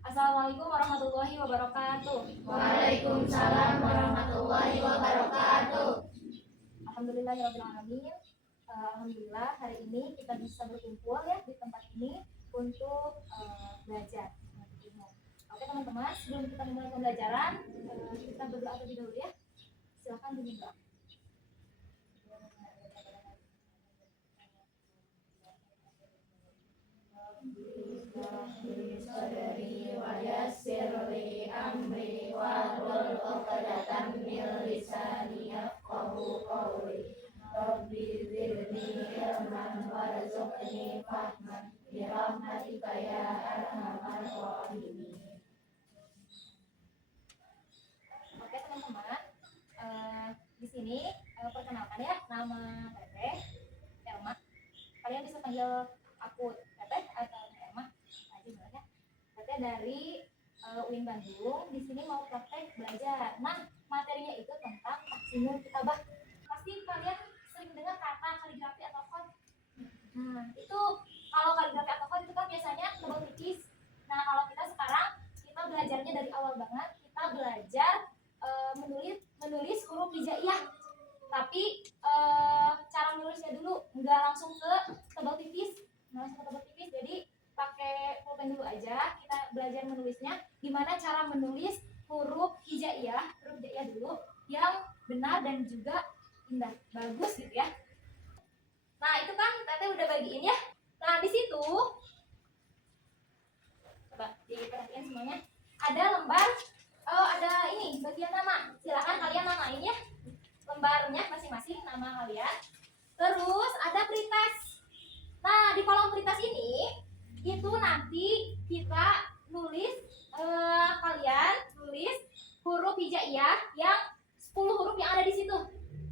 Assalamualaikum warahmatullahi wabarakatuh. Waalaikumsalam warahmatullahi wabarakatuh. Alhamdulillahirabbil alamin. Alhamdulillah hari ini kita bisa berkumpul ya di tempat ini untuk belajar ilmu. Oke teman-teman, sebelum kita memulai pembelajaran, kita berdoa terlebih dahulu ya. Silakan diminta. Sadari wa yassir li amri wahlul 'uqdatam min lisani yafqahu qawli. Rabbi zidni ilman warzuqni fahman bi rahmatika ya arhamar rahimin. Oke teman-teman, di sini perkenalkan ya, nama Teteh Elma. Kalian bisa panggil aku Teteh atau Elma aja ya. Teteh dari UIN Bandung. Di sini mau praktek belajar. Nah, materinya itu tentang taksinul kitabah. Pasti kalian sering dengar kata kaligrafi atau font. Nah, itu kalau kaligrafi atau font itu kan biasanya tebal tipis. Nah, kalau kita sekarang kita belajarnya dari awal banget. Kita belajar menulis huruf hijaiyah. Tapi cara menulisnya dulu, nggak langsung ke tebal tipis. Jadi pakai pulpen dulu aja. Kita belajar menulisnya. Gimana cara menulis huruf hijaiyah dulu yang benar dan juga indah, bagus gitu ya. Nah itu kan Teteh udah bagiin ya. Nah di situ coba diperhatikan semuanya. Ada lembar, ada ini bagian nama. Silakan kalian namain ya lembarnya masing-masing nama kalian. Terus ada pretest. Nah di kolom pretest ini itu nanti kita nulis, kalian nulis huruf hijaiyah yang 10 huruf yang ada di situ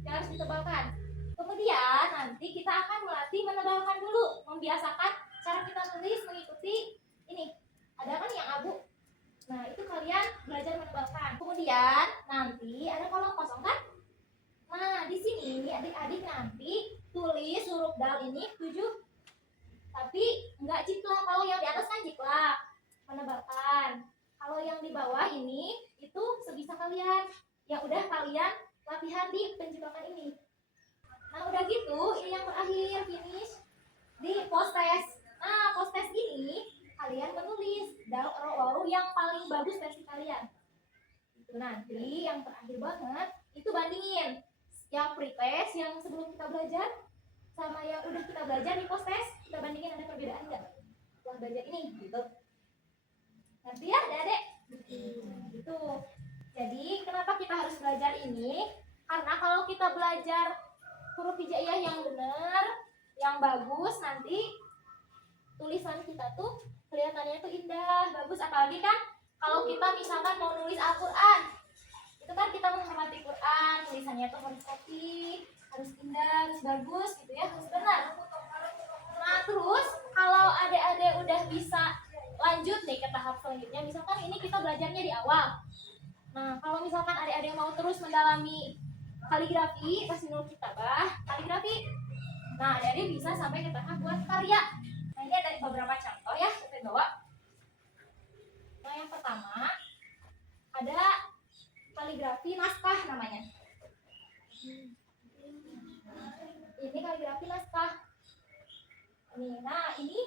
yang harus ditebalkan. Kemudian nanti kita akan melatih menebalkan dulu, membiasakan cara kita nulis mengikuti ini. Ada kan yang abu? Nah itu kalian belajar menebalkan. Kemudian nanti ada kolom kosong kan? Nah di sini adik-adik nanti tulis huruf dal ini 7, tapi enggak jiplak. Kalau yang di atas kan jiplak, menebalkan. Kalau yang di bawah ini itu sebisa kalian. Yang udah kalian latihan di penjiplakan ini. Nah udah gitu, ini yang terakhir finish di post test. Nah post test ini kalian menulis dal ro waru yang paling bagus versi kalian. Itu nanti yang terakhir banget itu bandingin yang pretest yang sebelum kita belajar sama yang udah kita belajar di post test. Kita bandingin ada perbedaan nggak setelah belajar ini gitu. Nanti ya adik-adik gitu. Jadi kenapa kita harus belajar ini? Karena kalau kita belajar huruf hijaiyah yang benar, yang bagus, nanti tulisan kita tuh kelihatannya tuh indah, bagus. Apalagi kan kalau kita misalkan mau nulis Al-Quran, itu kan kita menghormati Quran, tulisannya tuh harus rapi, harus indah, harus bagus gitu ya, harus benar. Nah terus kalau adik-adik udah bisa lanjut nih ke tahap selanjutnya, misalkan ini kita belajarnya di awal. Nah kalau misalkan adik-adik mau terus mendalami kaligrafi, taksinul kitabah, kaligrafi, nah adik-adik bisa sampai ke tahap buat karya. Nah ini ada beberapa contoh ya, kita bawa. Nah yang pertama ada kaligrafi naskah namanya. Ini kaligrafi naskah. Nah ini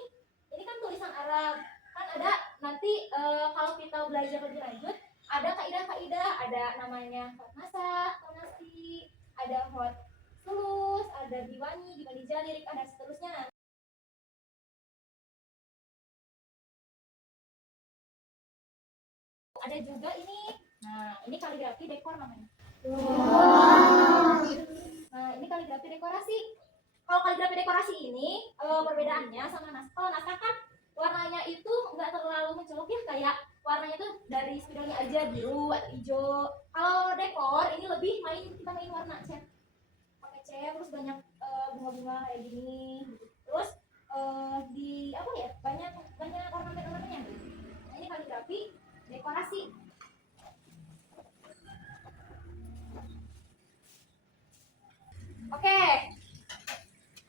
kan tulisan Arab. Kan ada nanti kalau kita belajar lebih lanjut ada kaidah-kaidah, ada namanya hot nasa, hot nasi, ada hot sulus, ada diwani jalirik, ada seterusnya. Ada juga ini. Nah, ini kaligrafi dekor namanya. Nah, ini kaligrafi dekorasi. Kalau kaligrafi dekorasi ini perbedaannya sama naskah. Kalau naskah kan warnanya itu nggak terlalu mencolok ya, kayak warnanya tuh dari spidolnya aja biru atau hijau. Kalau dekor ini lebih kita main warna cat, pakai cat, terus banyak bunga-bunga kayak gini. Terus di apa ya, banyak ornamen-ornamennya. Nah, ini kaligrafi dekorasi. Oke,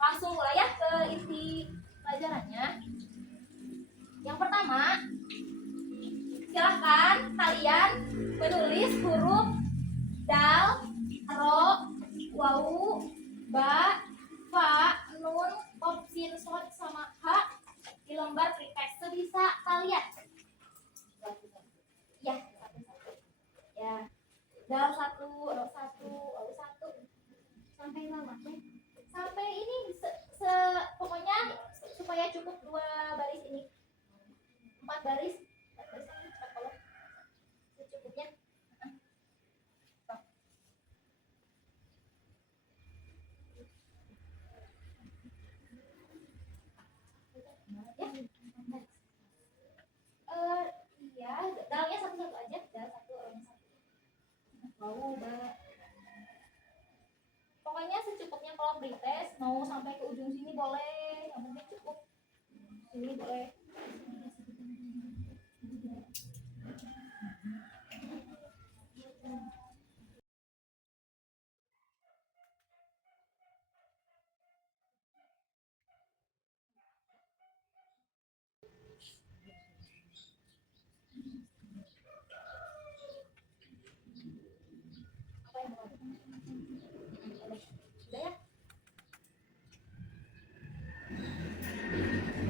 langsung mulai ya ke inti pelajarannya. Yang pertama menulis huruf dal, ro, wau, ba, fa, nun, kop, sin, sod, sama h di lembar preteks sebisa kalian. Ya, ya. Dal 1, ro 1, wau 1 sampai mana? Sampai ini pokoknya supaya cukup 2 baris ini. 4 baris. 4 baris ini 4 kolom. Secukupnya. Iya, dalnya satu-satu aja, dal 1, ro 1. Mau, ba. Pokoknya secukupnya kalau pretest mau sampai ke ujung sini boleh, yang penting cukup. Sini boleh. Apa yang mau? Udah ya?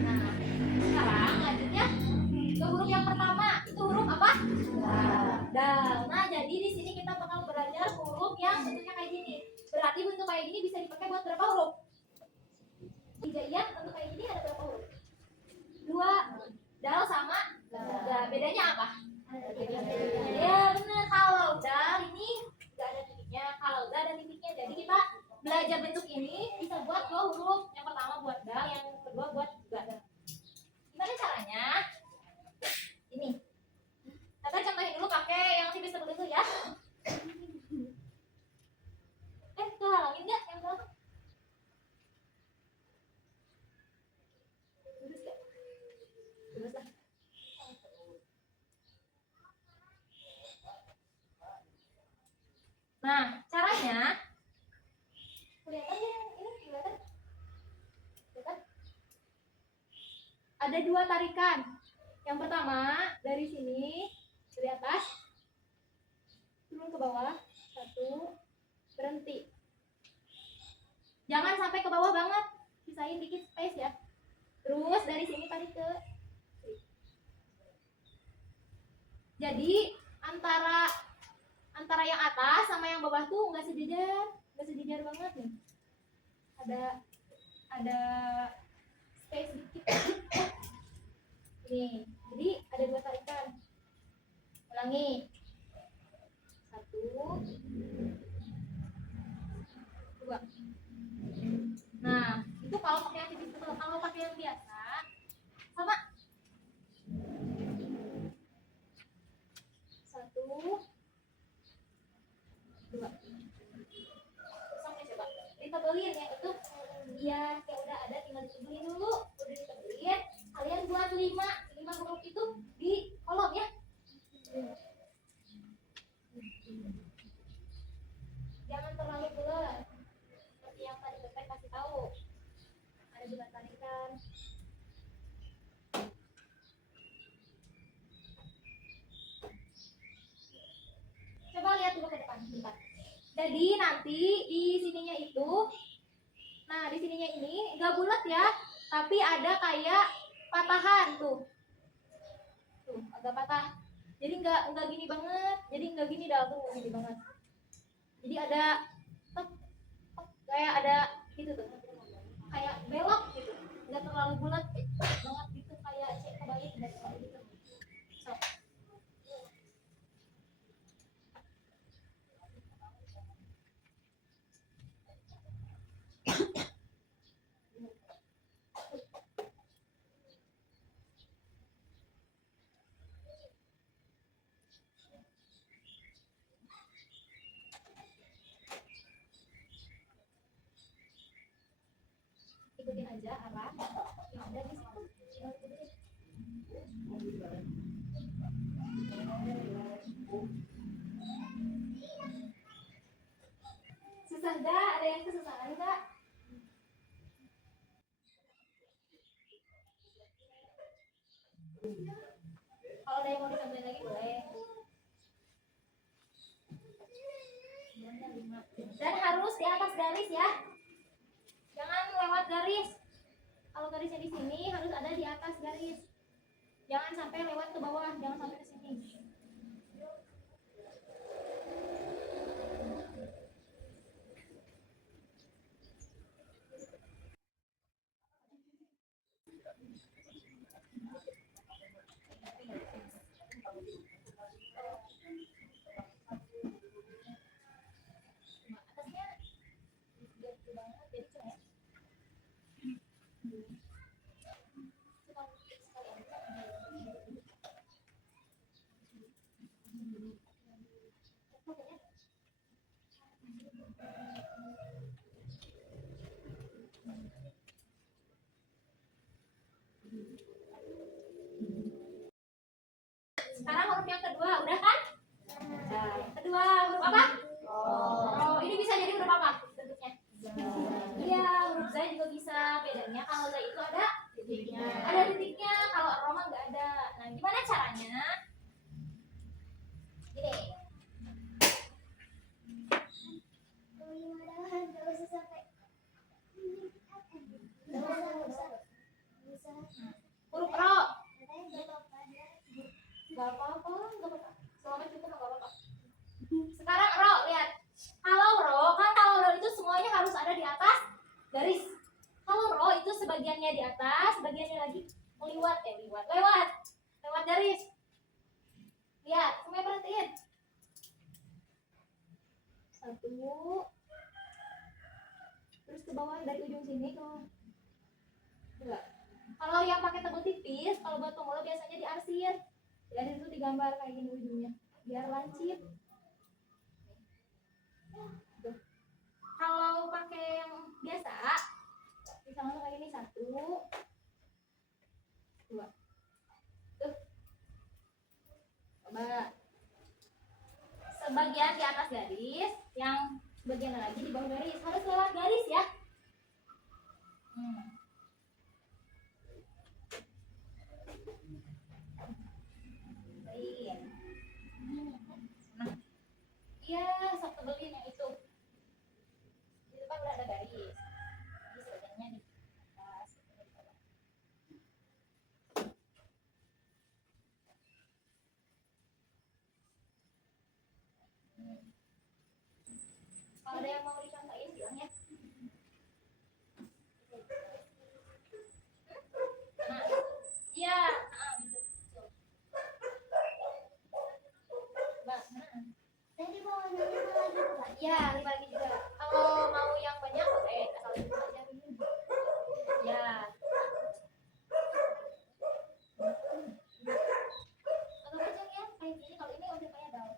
Nah, sekarang lanjutnya ke huruf yang pertama. Itu huruf apa? Dal. Nah, jadi di sini kita bakal belajar huruf yang bentuknya kayak gini. Berarti bentuk kayak gini bisa dipakai buat berapa huruf? Hijaiyah bentuk kayak gini ada berapa huruf? 2. Dal sama da. Bedanya apa? Ya benar, kalau dal ini nggak ada titiknya, kalau da ada titiknya. Jadi kita belajar bentuk ini bisa buat 2 huruf. Yang pertama buat dal, yang kedua buat da. Gimana caranya? Ini. Kita contohin dulu pakai yang tipis tebal itu ya. Kehalangin nggak yang belakang? Lurus nggak? Lurus lah. Nah, caranya kelihatan ya, ini kelihatan. Kelihatan? Ada 2 tarikan. Yang pertama dari sini, dari atas turun ke bawah, 1, berhenti. Jangan sampai ke bawah banget, sisain dikit space ya. Terus dari sini tarik ke sini. Jadi antara yang atas sama yang bawah tuh nggak sejajar banget nih. Ada space dikit. Nih, jadi ada 2 tarikan. Ulangi. 1, 2. Nah, itu kalau pakai yang tipis tebal. Kalau pakai yang biasa sama. 1, 2. Sampai coba ditebelin ya, itu ya yang udah ada tinggal ditebelin dulu. Udah ditebelin, kalian buat 5 huruf itu di kolom ya. Jangan terlalu bulat. Seperti yang tadi Bebek kasih tahu. Ada bulat tarikan. Coba lihat dulu ke depan bentar. Jadi nanti di sininya itu, nah di sininya ini nggak bulat ya, tapi ada kayak patahan tuh, agak patah. Jadi nggak gini banget, jadi nggak gini dah tuh, gini banget. Jadi ada kayak ada gitu tuh, kayak belok gitu, nggak terlalu bulat banget gitu, kayak cek kebalik dari gitu. So. Ikutin aja arah yang ada di situ. Susah enggak? Ada yang kesusahan enggak? Kalau ada yang mau ditambahin lagi boleh. Dan harus di atas garis ya. Jangan lewat garis. Kalau garisnya di sini harus ada di atas garis. Jangan sampai lewat ke bawah, jangan sampai ke sini. Sekarang huruf yang kedua, udah kan? Nah, yang kedua huruf apa? Oh, ini bisa jadi huruf apa bentuknya? Iya, huruf zai juga bisa. Bedanya kalau zai itu ada Titiknya. ada titiknya, kalau roma nggak ada. Nah, gimana caranya? Gini. Huruf ro. Gak apa-apa, gak apa-apa. Selama cukup gak apa-apa. Sekarang ro, lihat. Kalau ro, kan kalau ro itu semuanya harus ada di atas garis. Kalau ro itu sebagiannya di atas, sebagiannya lagi lewat garis. Lihat, semuanya perhatiin. Satu. Terus ke bawah dari ujung sini ke dua. Kalau yang pakai tebel tipis, kalau buat pemula biasanya diarsir. Jadi itu digambar kayak gini ujungnya, biar lancip. Tuh. Kalau pakai yang biasa, misalnya kayak gini, 1, 2. Tuh. Coba. Sebagian di atas garis, yang sebagian lagi di bawah garis. Harus lewat garis ya. Baik. Nah, iya, sok tebelin yang itu. Di depan udah ada garis. Jadi sebagiannya di atas. Kalau ada yang mau dicontohin bilang ya. Nah, iya, gitu. Mbak, Tadi mau nanya lagi Pak. iya, 5 lagi juga. Kalau mau yang banyak boleh, asal itu aja. Ya. Atau kecil ya, kayak gini. Kalau ini udah kayak daun.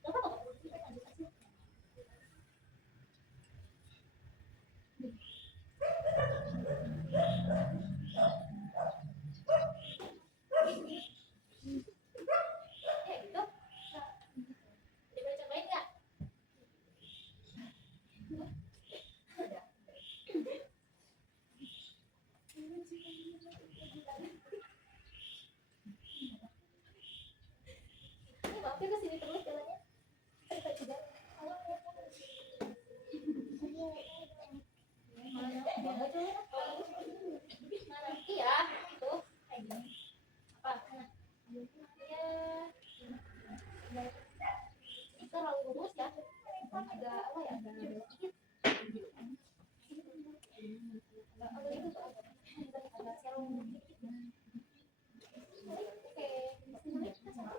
Gak apa-apa, kita lanjut aja. Ya gitu. Coba cobain nggak? Udah. Ini mampir ke sini terus jalannya. Cerita juga. Mana? Mana? Iya, itu kayak gini. Apa? Iya. Ini terlalu lurus ya. Agak apa ya? Agak belok dikit. Agak itu tuh agak serong dikit. Oke. Kita sama.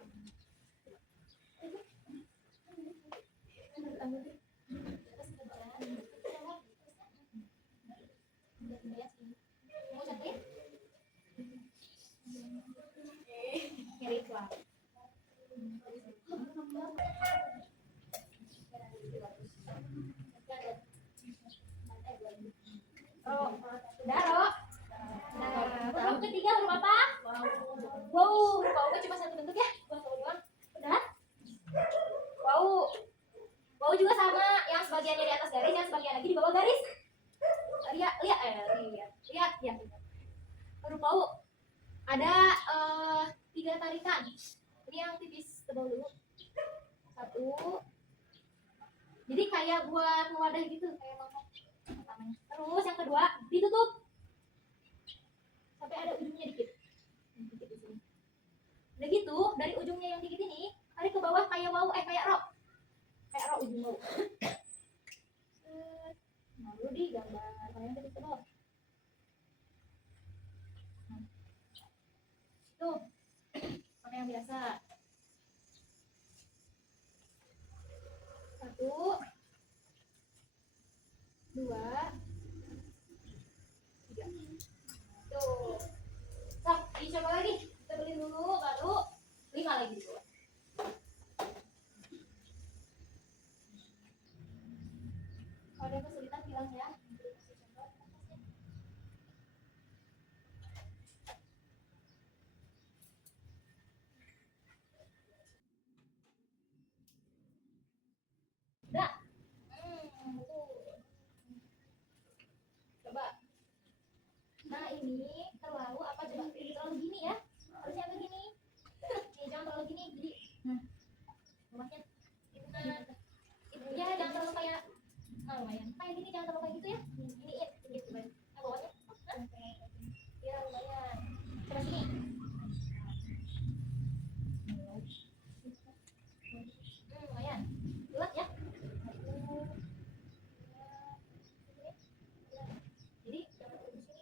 Mau cantik? Mirip lah. Ro, udah Ro. Nah, huruf ketiga huruf apa? Wow, huruf wow cuma satu bentuk ya? Buat wow doang. Udah? Wow. Wow juga sama, yang sebagiannya di atas garis, yang sebagian lagi di bawah garis. Lihat, ya. Huruf wow ada 3 tarikan. Ini yang tipis tebal dulu. 1, Satu. Jadi kayak buat wadah gitu, kayak mangkok pertamanya. Terus yang kedua ditutup sampai ada ujungnya dikit. Dikit di sini. Udah gitu, dari ujungnya yang dikit ini tarik ke bawah kayak wau, kayak rok. Kayak rok ujung wau. Nah, dulu di gambar kalian tadi ke bawah. Tuh, pakai yang biasa. Satu, dua, tiga. Tuh. Sok, dicoba lagi. Kita beli dulu, baru 5 lagi dulu. Kalau ada kesulitan bilang ya. Udah. Betul. Coba. Nah ini terlalu apa coba? Terlalu gini ya. Harusnya agak gini. Nih jangan terlalu gini. Jadi rumahnya. Ya jangan terlalu kayak. Nah lumayan. Kayak gini jangan terlalu kayak gitu ya. Giniin. Gitu baik. Nah bawahnya. Ya lumayan. Coba sini. Lumayan. Bulat ya. Jadi jangan terlalu sini.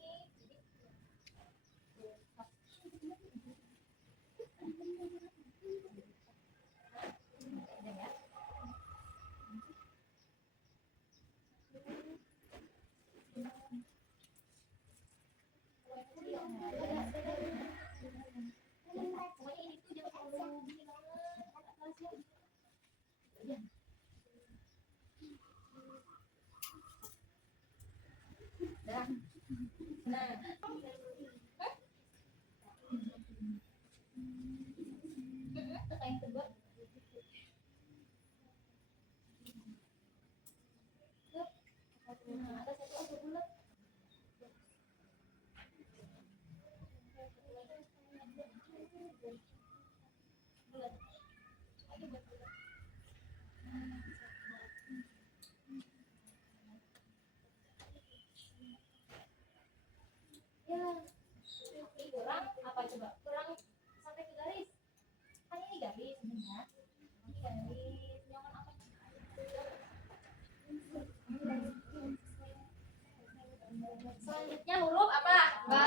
Pokoknya ini tuh jangan terlalu gini banget. Dah. Nah. Yang kedua. Nah, atas itu agak bulat. Bulat. Lagi buat bulat. Ya, ini kurang apa coba? Kurang sampai ke garis. Kan ini garis sebenarnya. Ini garis. Jangan apa? Selanjutnya huruf apa? Ba.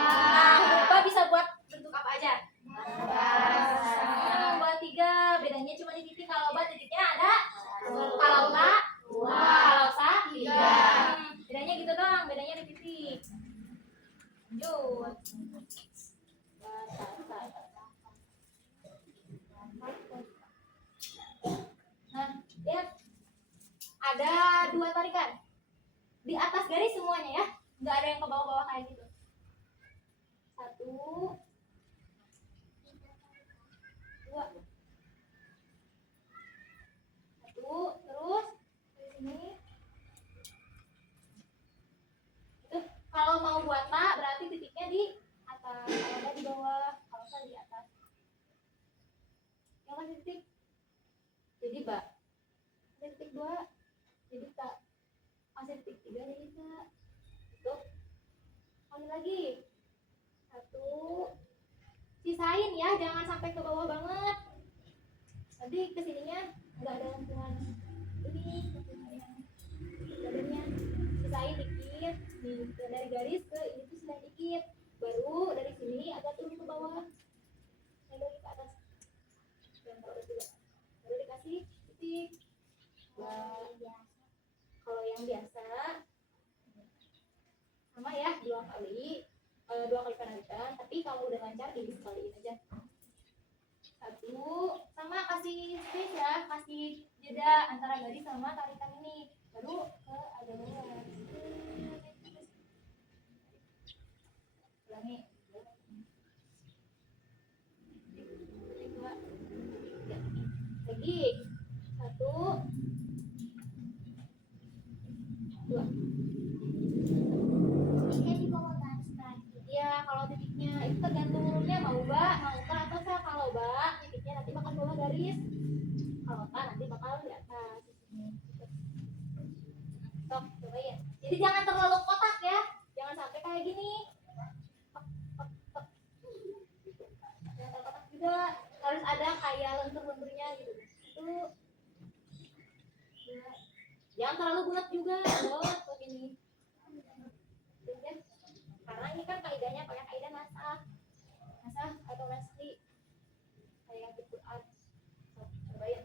Huruf ba bisa buat bentuk apa aja? Ba 3. Bedanya cuma di titik. Kalau ba titiknya ada. Kalau ta 2. Kalau sa 3. Bedanya gitu doang. Bedanya di titik. Lanjut. Nah, lihat. Ada 2 tarikan. Di atas garis semuanya ya. Nggak ada yang ke bawah-bawah kayak gitu. 1, 2. 1, terus di sini. Itu kalau mau buat ta berarti titiknya di atas, kalau ada di bawah, kalau saya di atas. Yang mana titik? Jadi ba. Titik 2. Jadi ta. Masih titik 3 jadi ta. Itu. Kali lagi. 1. Sisain ya, jangan sampai ke bawah banget. Nanti kesininya nggak ada lengkungan ini, badannya. Sisain dikit, nih dari garis ke ini tuh sisain dikit. Baru dari sini agak turun ke bawah, dari ke atas. Dan kalau udah juga, baru dikasih titik. Kalau yang biasa sama ya 2 kali. 2 kali penarikan, tapi kalau udah lancar jadi sekaliin aja. 1 sama kasih space ya, kasih jeda antara garis sama tarikan ini, baru ke agak bawah. Ulangi. 2, 3. Lagi 1, 2. Titiknya di bawah garis tadi. Ya kalau titiknya itu tergantung hurufnya mau ba, mau ka atau sa. Kalau ba titiknya nanti bakal bawah garis. Kalau ka nanti bakal di atas di sini. Sok, coba ya. Jadi jangan terlalu kotak ya, jangan sampai kayak gini. Jangan terlalu kotak juga, harus ada kayak lentur-lenturnya gitu. Itu jangan terlalu bulat juga, loh, begini. Ya. Karena ini kan kaidahnya pakai kaidah nasah atau nasli kayak di Quran. So, cobain.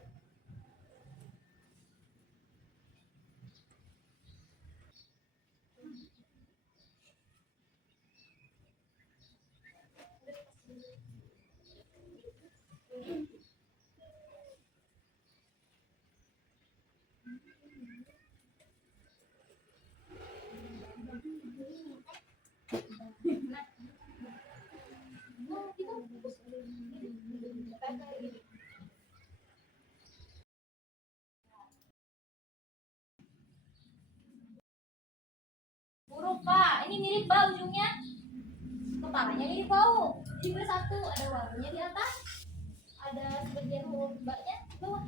Huruf Pak, ini mirip bau ujungnya. Kepalanya mirip bau. Jadi bersatu, ada wawunya di atas, ada sebagian huruf baknya di bawah.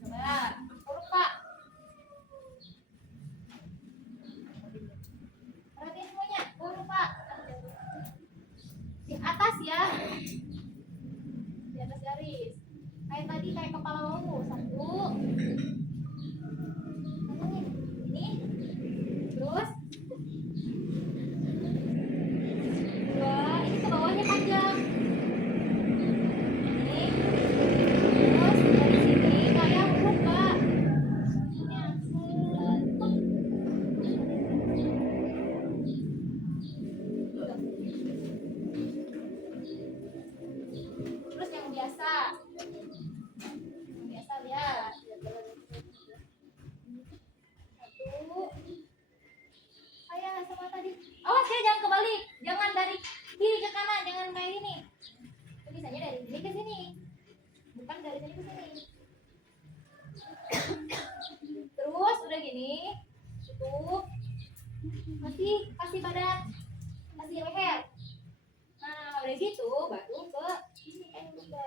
Coba, huruf Pak. Perhatiin semuanya, huruf Pak. Di atas ya. Di atas garis. Kayak tadi, kayak kepala wawu. Satu. Ini. Terus. Dua. Ini ke bawahnya panjang. Ini. Terus dari sini kayak huruf Pak. Ini terus yang biasa lihat satu kayak sama tadi. Awas ya, jangan kebalik, jangan dari kiri ke kanan, jangan kayak ini. Itu bisanya dari sini ke sini, bukan dari sini ke sini. Terus udah gini, tutup, kasih badan, kasih leher. Nah udah gitu baru ke sini kayak juga.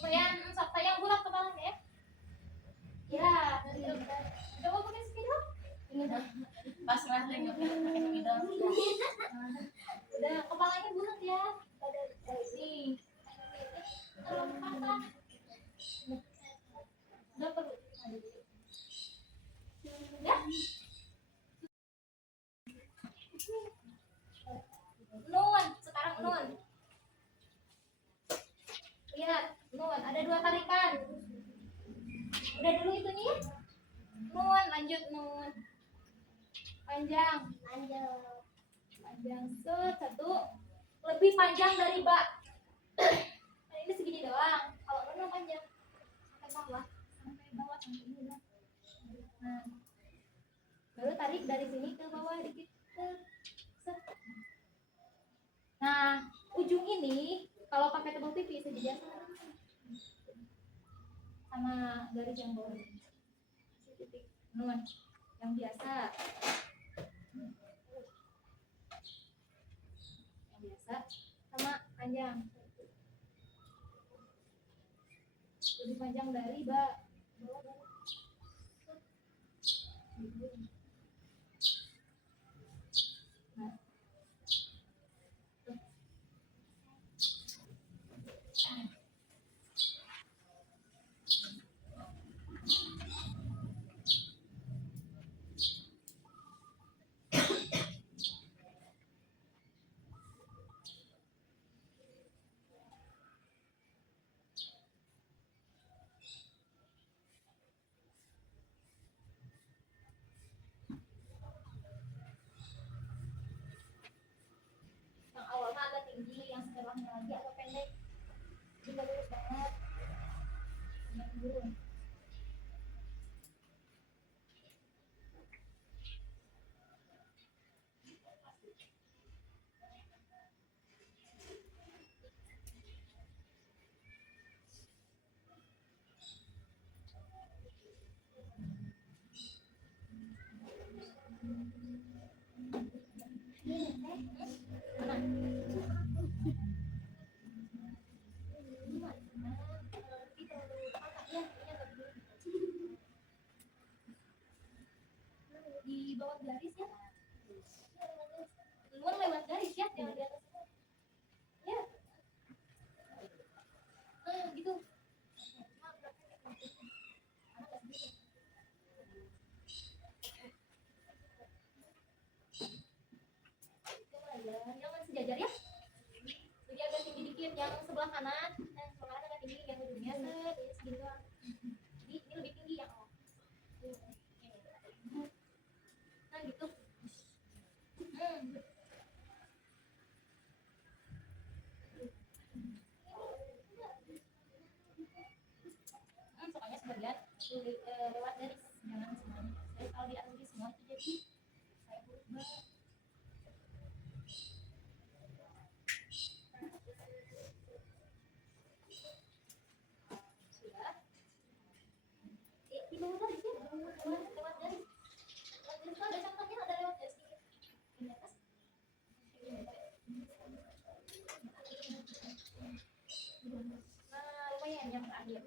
Kemudian sok yang bulat kepalanya ya. Ya, coba pakai spidol. Pas wrestling nggak pakai spidol. Udah kepalanya bulat ya. Pada ini. Terlalu patah. Udah perlu. Ya. Nun, sekarang nun. Lihat, nun, ada dua tarikan. Udah dulu itunya ya? Nun, lanjut nun. Panjang. Panjang. Panjang set satu. Lebih panjang dari ba. Nah, ini segini doang. Kalau renang panjang sampai bawah, sampai ini doang. Nah, baru tarik dari sini ke bawah dikit. Set. Nah, ujung ini kalau pakai tebal pipis sejajar sama garis yang bawah ini. Titik nun yang biasa. Yang biasa sama panjang. Lebih panjang dari ba. Nah. Yang awalnya agak tinggi, yang setelahnya lagi agak pendek. Jadi nggak lurus banget. Yang turun. Di bawah garis ya. Nun lewat garis ya, jangan di atas. Ya. Nah, gitu. Jangan sejajar ya. Jadi agak tinggi dikit yang sebelah kanan, dan sebelah kanan agak tinggi, yang ujungnya set, ini segini doang. Jadi ini lebih tinggi yang awal. Nah gitu. Soalnya sebagian lewat garis, jangan semuanya. Jadi kalau di atas semua itu jadi kayak buruk banget. Sudah. Di bawah garis ya, lewat garis. Lewat garis itu ada contohnya, ada lewat garis dikit. Di atas. Nah, lumayan yang terakhir.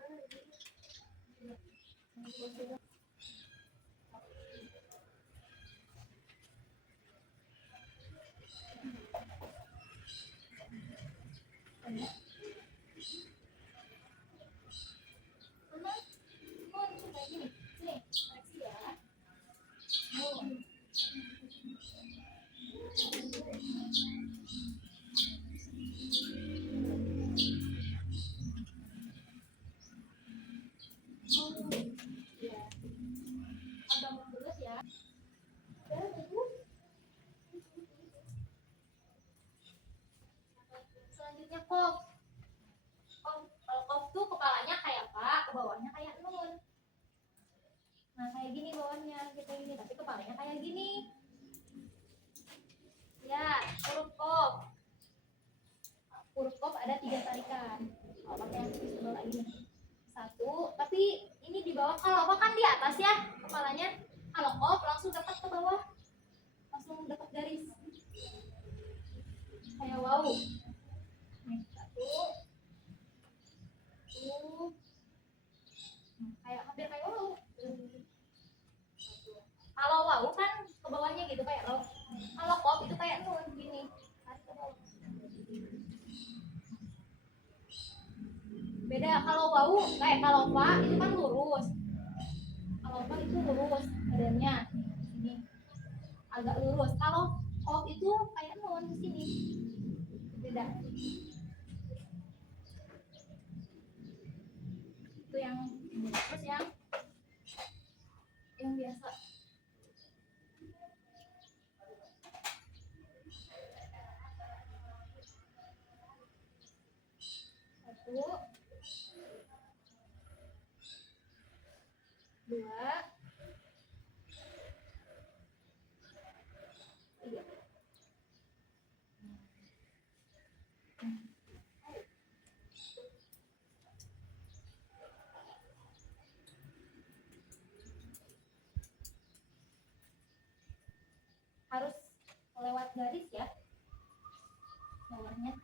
Selanjutnya kop. Kalau kop tuh kepalanya kayak apa, ke bawahnya kayak nun. Nah kayak gini bawahnya kita gini, tapi kepalanya kayak gini. Ya, huruf kop. Huruf kop ada 3 tarikan. Kalau pakai yang tebal lagi nih. 1, tapi ini di bawah. Kalau kop kan di atas ya kepalanya. Kalau kop langsung dapat ke bawah, langsung dapat garis. Kayak wow. Nih, 1, 2, kayak hampir kayak wow. Kalau wow kan ke bawahnya gitu kayak wow. Kalau kop itu kayak nun gini. Tarik ke bawah. Beda kalau wow kayak kalau fa itu kan lurus. Kalau fa itu lurus badannya ini agak lurus. Kalau kop itu kayak nun ke sini. Beda. Itu yang terus yang biasa. dua, tiga. Harus lewat garis ya bawahnya.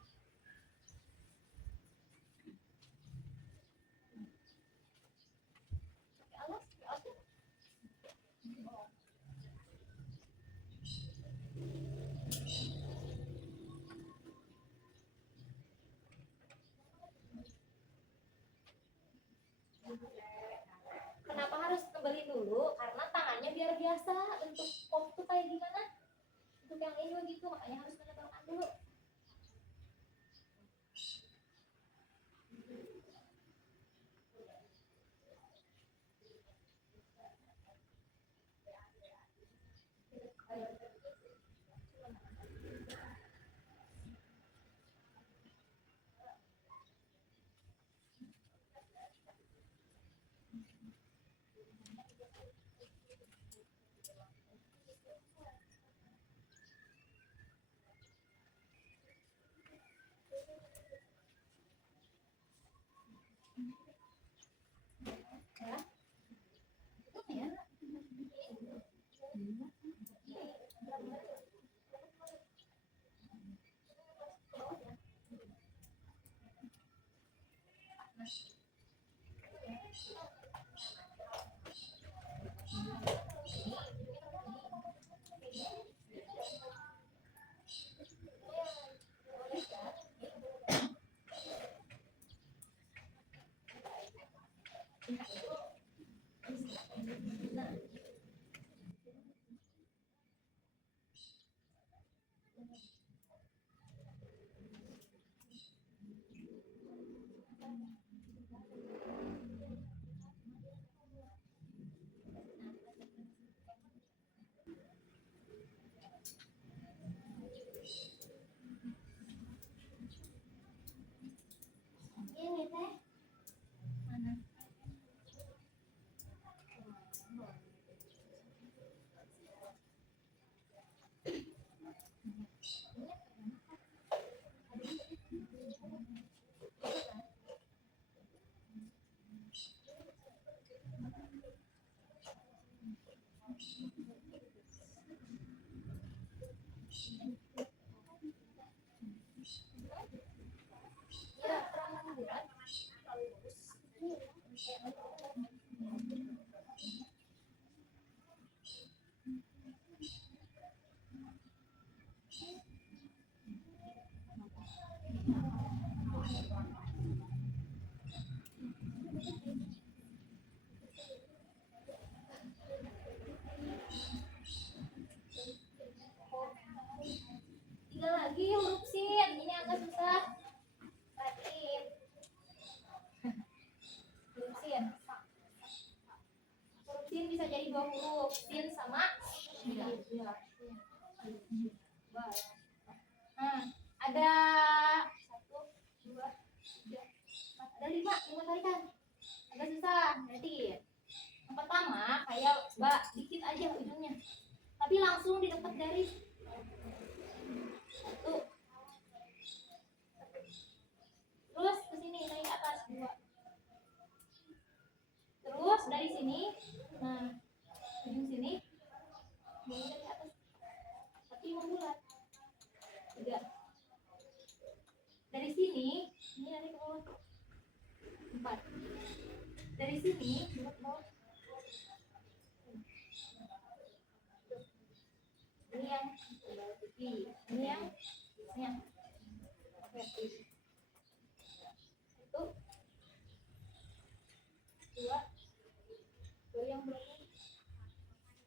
Alas, alas. Kenapa harus kembali dulu? Karena tangannya biar biasa bentuk pom tuh kayak gimana? Untuk yang ini gitu, makanya harus menentukan dulu. Ya. Ya. Ini teh. Mana? Ya, terang bulan. Tiga lagi huruf sin. Ini agak susah. Perhatiin. Huruf sin. Huruf sin bisa jadi dua huruf. Sin sama nah, ada 1, 2, 3, 4, ada 5 tarikan. Agak susah. Berarti yang pertama kayak mbak dikit aja ujungnya, tapi langsung di dekat garis. 1, terus ke sini naik ke atas 2, terus dari sini, nah ujung sini mulai dari atas tapi membulat. 3, dari sini ini narik ke bawah. 4, dari sini bulat ke bawah. Ini yang putih, ini yang oke. 1, 2, yang berapa?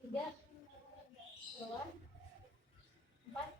3, bawah. 4,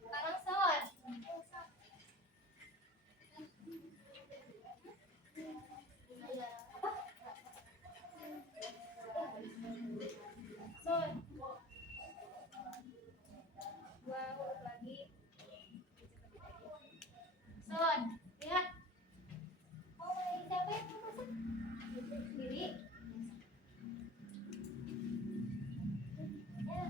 Sekarang son. Son. Dua huruf lagi. Son, lihat. Mau mulai siapa yang mau masuk? Sendiri. Ya.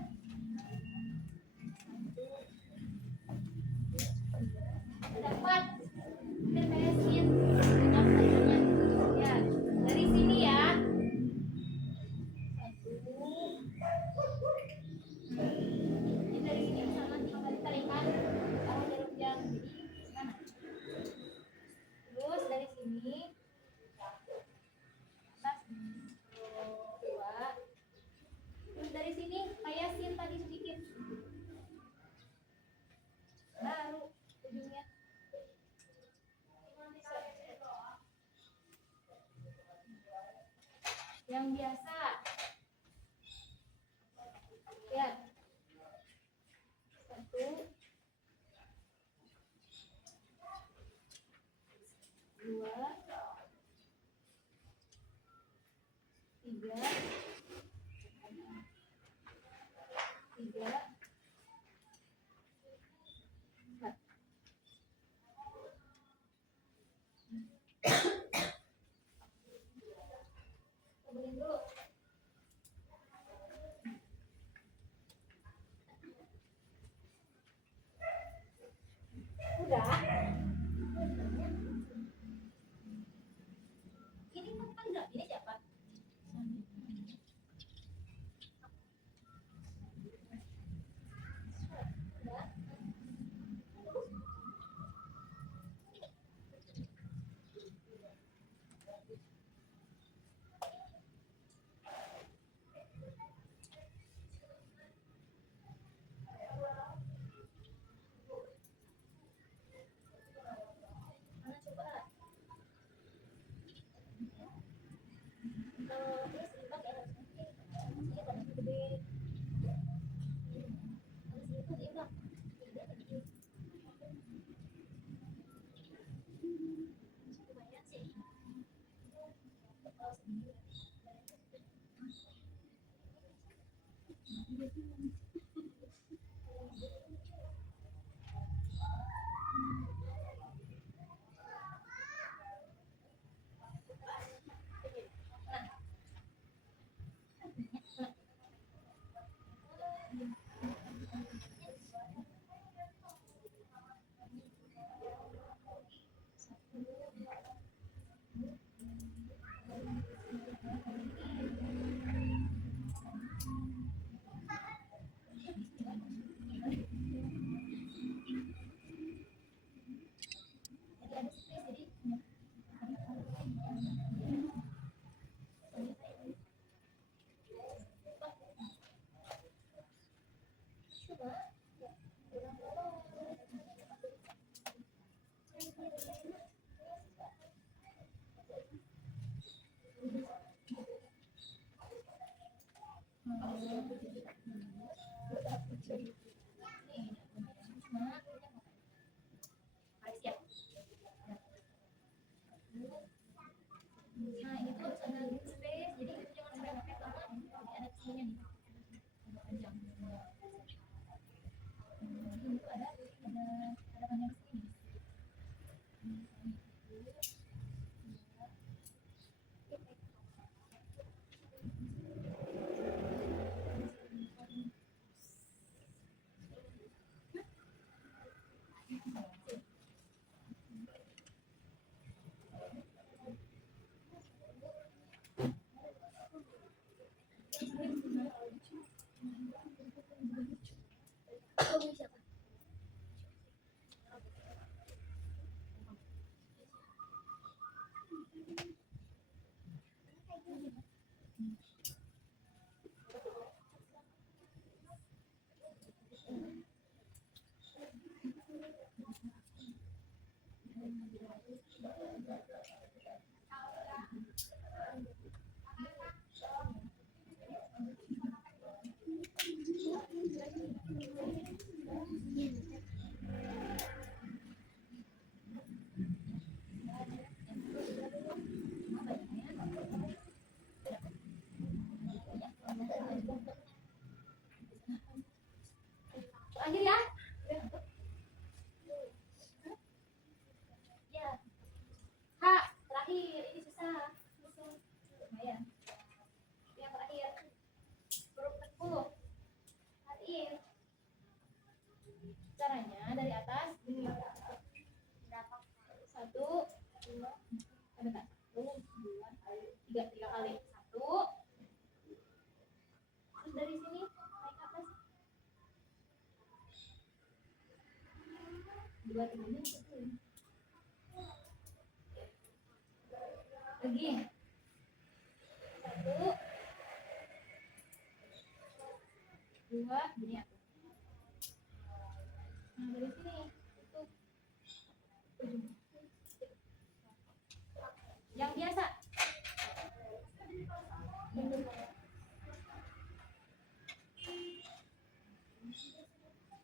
Dapat. Tetesin. Genap sayurnya. Ya, dari sini ya. Satu. Ini dari sini sama ditarikan arah jarum jam. Jadi mana? Terus dari sini atas dua. Terus dari sini kayasin tadi sedikit. Baru ujungnya. Yang biasa. Lihat. Satu. Dua. Tiga. Tiga. Empat. Cobain dulu. Udah. Ini kan enggak, ini siapa? Udah. Mana coba? Kalau ini seimbang ya harusnya. Ini pada gede. Harus itu seimbang. Tidak tadi. Lumayan sih. Kalau segini. Terakhir ya. Ya. Kak, terakhir ini susah. Lumayan. Yang terakhir. Huruf teguh. Hatiin. Caranya dari atas. Berapa? 1, 2, bentar. 1, 2, 3 kali. 1. Terus dari sini naik ke atas. 2, 3 nya lagi. 1, 2, gini ya. Nah, dari sini tutup. Yang biasa. Yang biasa.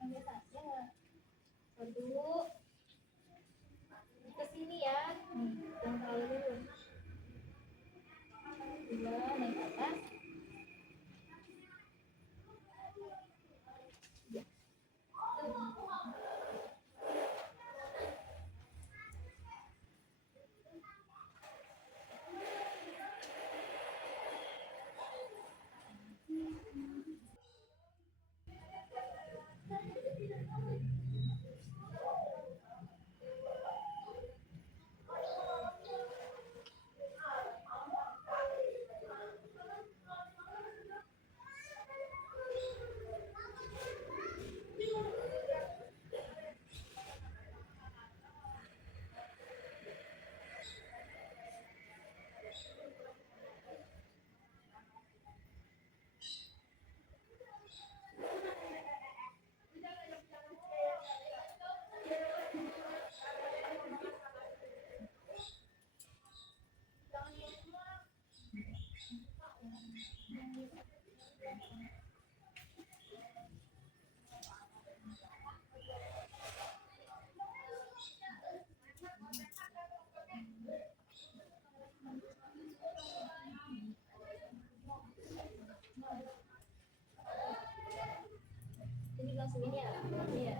Ya. 1. Ke sini ya. Jangan terlalu lurus. 2, naik ke atas. Ya. Ini langsung ini ya. Iya.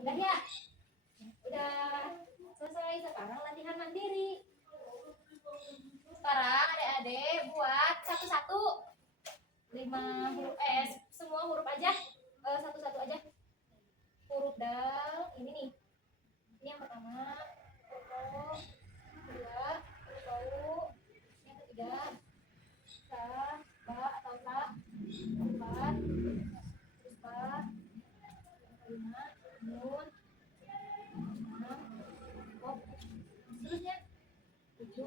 Udah ya? Udah selesai. Sekarang latihan mandiri. Sekarang adik-adik buat satu-satu 5 huruf semua huruf aja, satu-satu aja. Huruf dal ini nih. Ini yang pertama, huruf O, kedua, huruf bau, yang ketiga, sa, ba atau sa, empat, huruf ba, yang kelima, nun, enam, oh, seterusnya, 7,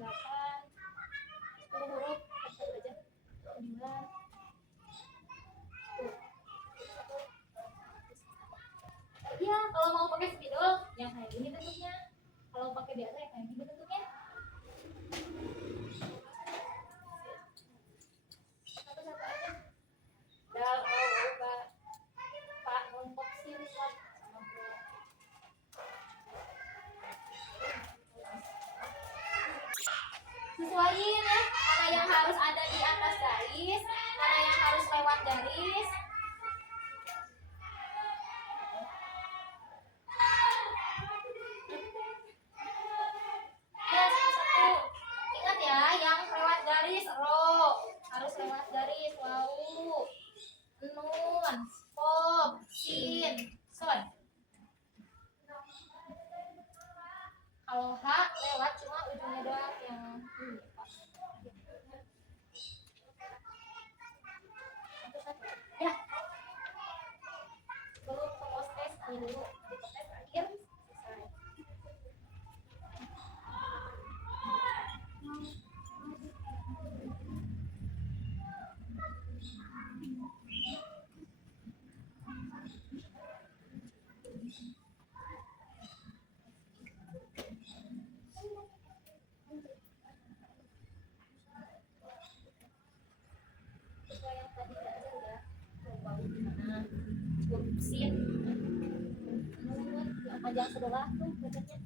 8, 10 huruf, satu aja, 9, 10. Iya, kalau mau pakai spidol yang kayak gini bentuknya. Kalau pakai biasa yang kayak gini bentuknya. Satu-satu aja. Dal, o, ba, pa, nun, pok, sin, sat, sama bro. Sesuaiin ya, mana yang harus ada di atas garis, mana yang harus lewat garis. Ya, satu-satu. Ingat ya, yang lewat garis ro, harus lewat garis wau, nun, pop, sin, son. Kalau H lewat cuma ujungnya doang yang ini. Satu-satu. Ya. Belum post tes ini dulu. Di post tes terakhir selesai. Sesuai yang tadi aja udah. Bau gimana? Huruf sin. Nun, yang panjang sebelah tuh bacanya.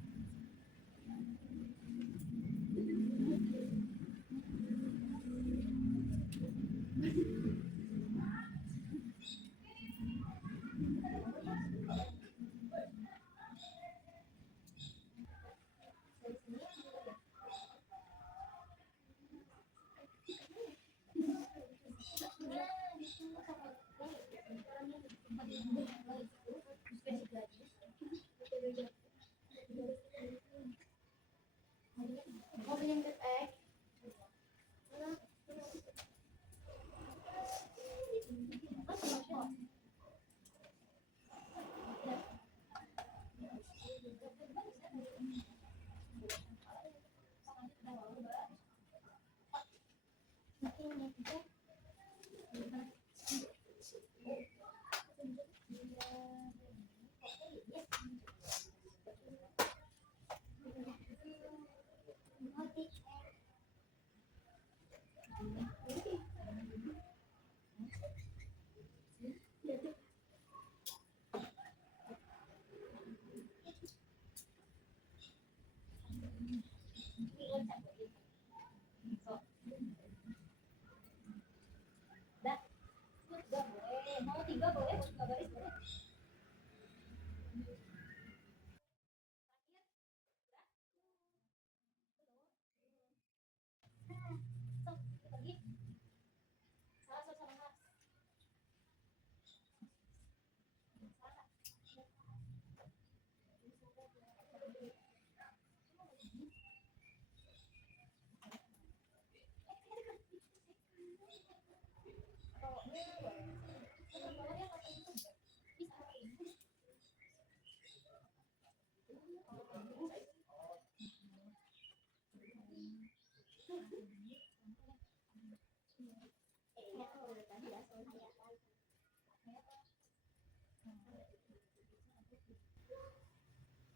Mau 3 boleh, mau 3 baris boleh.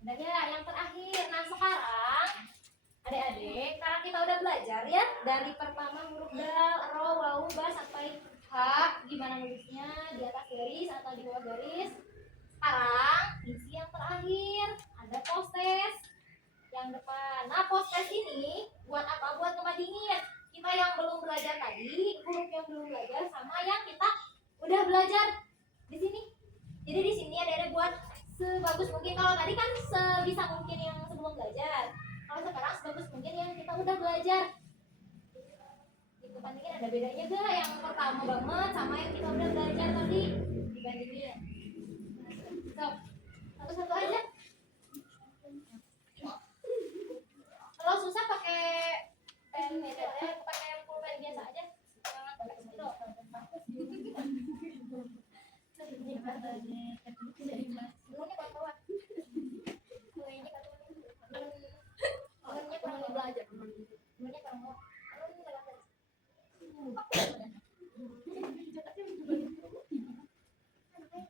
Udah ya, yang terakhir. Nah sekarang adik-adik, karena kita udah belajar ya dari pertama huruf dal, ro, wau, ba sampai h, gimana nulisnya di atas garis atau di bawah garis. Sekarang isi yang terakhir, ada poses yang depan. Nah poses ini buat apa? Buat ngebandingin kita yang belum belajar tadi, huruf yang belum belajar sama yang kita udah belajar di sini. Jadi di sini ada buat sebagus mungkin. Kalau tadi kan sebisa mungkin yang sebelum belajar. Kalau sekarang sebagus mungkin yang kita udah belajar. Itu bandingin ada bedanya gak yang pertama banget sama yang kita udah belajar tadi dibandingin. So, satu-satu aja. Kalau susah pakai pen pakai pulpen biasa aja. Jangan pakai spidol. Sebelumnya kawan-kawan. Kuenya alunnya kurang belajar. Sebelumnya kurang mau. Alunnya lewat aja.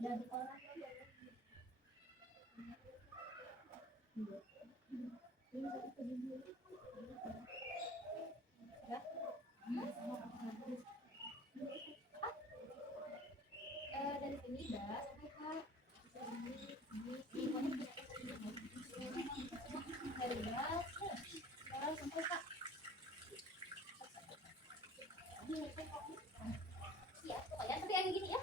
Dari orang dari sini dah sampai sampai Kak. Iya, pokoknya tapi yang gini ya.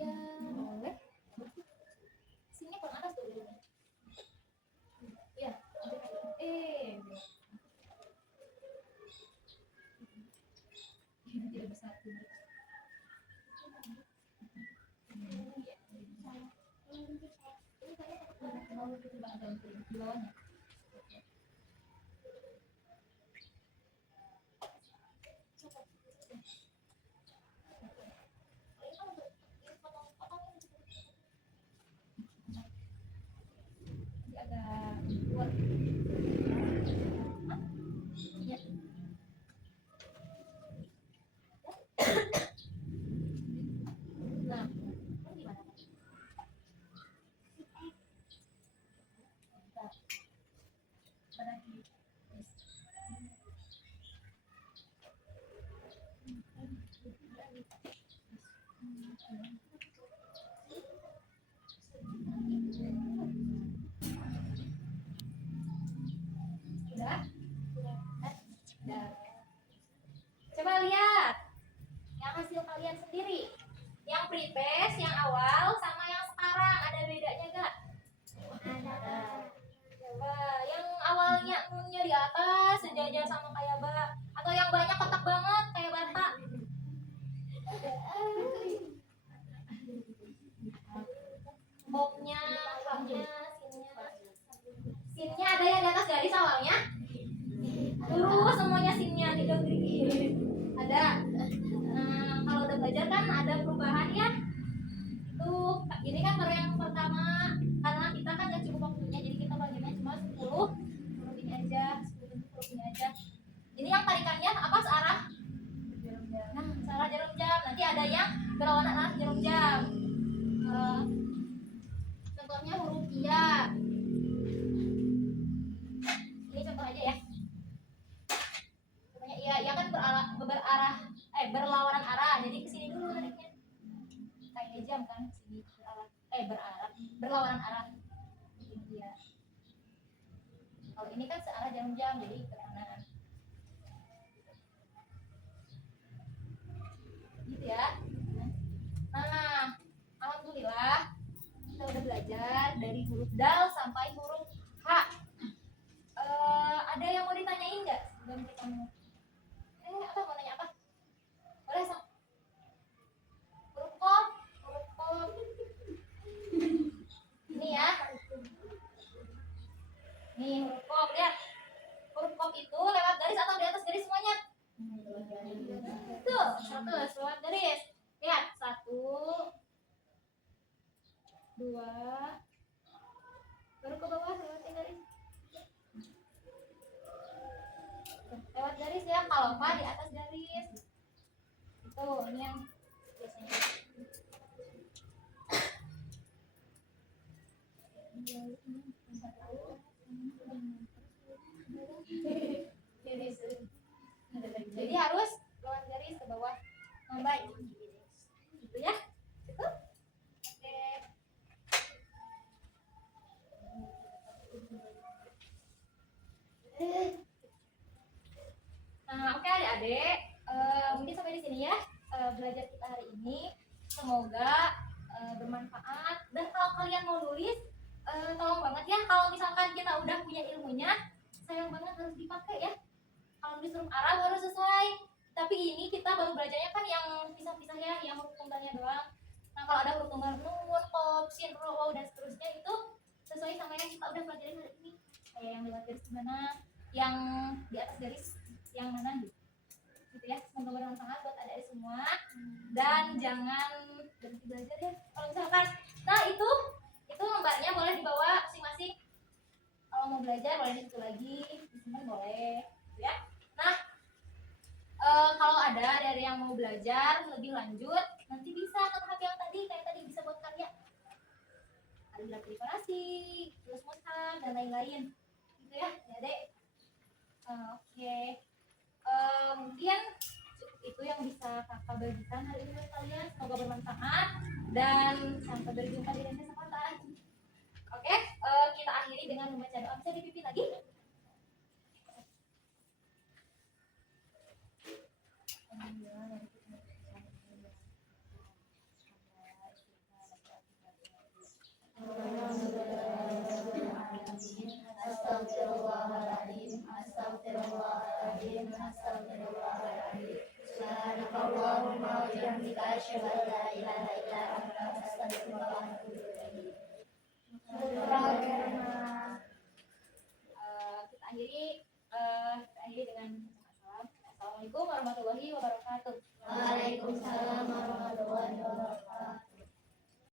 Ya, boleh. Sini ke atas dulu. Ya. Tidak besar. Mau coba ganti di bawahnya. Agak kuat. Iya. Nah, gimana? Udah? Udah. Coba lihat yang hasil kalian sendiri. Yang preface, yang awal, sama yang sekarang ada bedanya gak? Ada. Coba yang awalnya nunnya di atas sejajar sama kayak ba, atau yang banyak kotak banget kayak bata. Bobnya, haknya, sinnya ada yang di atas garis awalnya. Lurus semuanya sinnya di garis. Ada. Nah, kalau udah belajar kan ada perubahan ya. Tuh, ini kan baru yang pertama karena kita kan gak cukup waktunya, jadi kita bagiannya cuma 10 huruf ini aja, 10 huruf ini aja. Ini yang tarikannya apa searah? Nah, searah jarum jam. Nanti ada yang berlawanan arah jarum jam. Contohnya huruf iya. Ini contoh aja ya. Contohnya iya, iya kan berlawanan arah. Jadi kesini dulu nariknya. Kayak jam kan sini berlawanan arah. Ini dia. Kalau ini kan searah jarum jam, jadi ke kanan. Gitu ya. Nah, alhamdulillah kita udah belajar dari huruf dal sampai huruf H. Ada yang mau ditanyain nggak sebelum kita mau? Apa mau nanya apa? Boleh sok. Huruf kom. Ini ya. Nih huruf kom, lihat. Huruf kom itu lewat garis atau di atas garis semuanya? Tuh, terus lewat garis. Lihat, 1, 2, baru ke bawah lewatin garis. Lewat garis ya, kalau nggak di atas garis. Itu ini yang biasanya. Jadi harus lewat garis semoga bermanfaat. Dan kalau kalian mau nulis, tolong banget ya, kalau misalkan kita udah punya ilmunya, sayang banget harus dipakai ya. Kalau nulis huruf Arab harus sesuai. Tapi ini kita baru belajarnya kan yang pisah-pisah ya, yang huruf tunggalnya doang. Nah kalau ada huruf tunggal nun, qaf, shin, ro, waw, dan seterusnya itu sesuai sama yang kita udah pelajari hari ini. Kayak yang lewat garis mana, yang di atas garis yang mana gitu ya. Semoga bermanfaat buat adik-adik semua, dan jangan berhenti belajar ya. Kalau misalkan, nah itu lembarnya boleh dibawa masing-masing. Kalau mau belajar boleh di situ lagi, disimpan boleh gitu ya. Nah kalau ada dari yang mau belajar lebih lanjut, nanti bisa ke tahap yang tadi, kayak tadi bisa buat karya, kaligrafi dekorasi, tulis mushaf, dan lain-lain gitu ya Dek. Oke. Mungkin itu yang bisa kakak bagikan hari ini buat kalian. Semoga bermanfaat dan sampai berjumpa di lain kesempatan. Oke, kita akhiri dengan membaca doa. Bisa dipimpin lagi? Astagfirullahaladzim, astagfirullahaladzim, astagfirullahaladzim. Subhanakallahumma wa bihamdika asyhadu an la ilaha illa anta astaghfiruka wa atubu ilaik. Kita akhiri dengan salam. Assalamualaikum warahmatullahi wabarakatuh. Waalaikumsalam